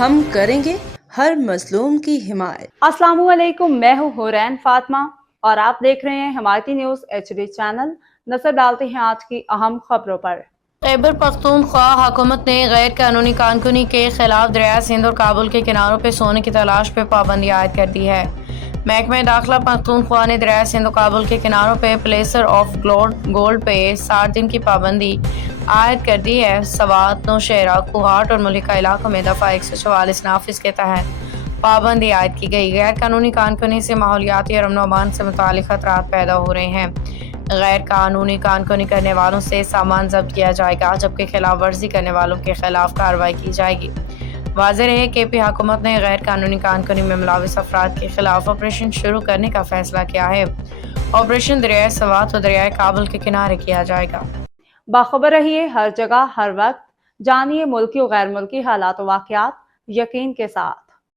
ہم کریں گے ہر مظلوم کی حمایت۔ السلام علیکم، میں ہوں حورین فاطمہ اور آپ دیکھ رہے ہیں حمایتی نیوز HD چینل۔ نظر ڈالتے ہیں آج کی اہم خبروں پر۔ خیبر پختونخوا حکومت نے غیر قانونی کانکنی کے خلاف دریائے سندھ اور کابل کے کناروں پہ سونے کی تلاش پہ پابندی عائد کر دی ہے۔ محکمہ داخلہ پختونخوا نے دریائے سندھ و کابل کے کناروں پہ پلیسر آف گولڈ پہ 60 دن کی پابندی عائد کر دی ہے۔ سوات، نوشہرہ، کوہاٹ اور ملکہ علاقوں میں دفعہ 144 نافذ کے تحت پابندی عائد کی گئی۔ غیر قانونی کانکنی سے ماحولیاتی اور امن و امان سے متعلق خطرات پیدا ہو رہے ہیں۔ غیر قانونی کانکنی کرنے والوں سے سامان ضبط کیا جائے گا، جبکہ خلاف ورزی کرنے والوں کے خلاف کارروائی کی جائے گی۔ واضح رہے کہ پی حکومت نے غیر قانونی کانکنی میں ملوث افراد کے خلاف آپریشن شروع کرنے کا فیصلہ کیا ہے۔ آپریشن دریائے سوات اور دریائے کابل کے کنارے کیا جائے گا۔ باخبر رہیے ہر جگہ ہر وقت، جانیے ملکی و غیر ملکی حالات و واقعات یقین کے ساتھ۔